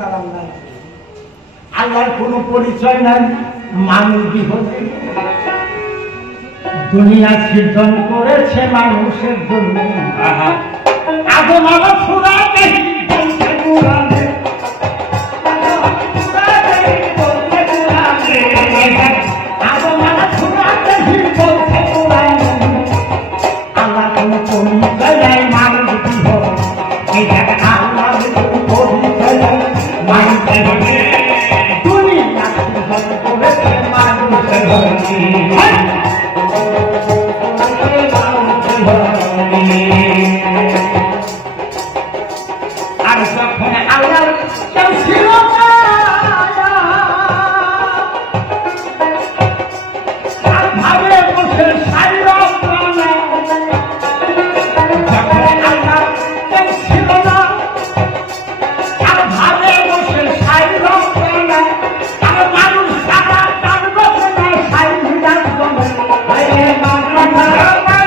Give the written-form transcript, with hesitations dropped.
কালাম নাই, আল্লাহর কোনো পরিচয় নাই, মানুষ জীবনে দুনিয়া সৃজন করেছে মানুষের জন্য। আদম আবার ফুরা দেখি বলছে কোরআনে, আদম আবার ফুরা দেখি বলছে কোরআনে, আল্লাহ কোনো পরিচয় নাই, মানুষ জীবন এই জায়গা আল্লাহর কোনো পরিচয় নাই, মানুষ জীবনে দুনিয়া সৃজন করেছে মানুষের জন্য। আর যখন আল্লাহ কেউ ছিল না, আর ভাবে বসে সাইরাম প্রাণে, যখন আল্লাহ কেউ ছিল না, আর ভাবে বসে সাইরাম প্রাণে, আর মানুষ সারা তার বসে না সাইরাম প্রাণে, মানুষ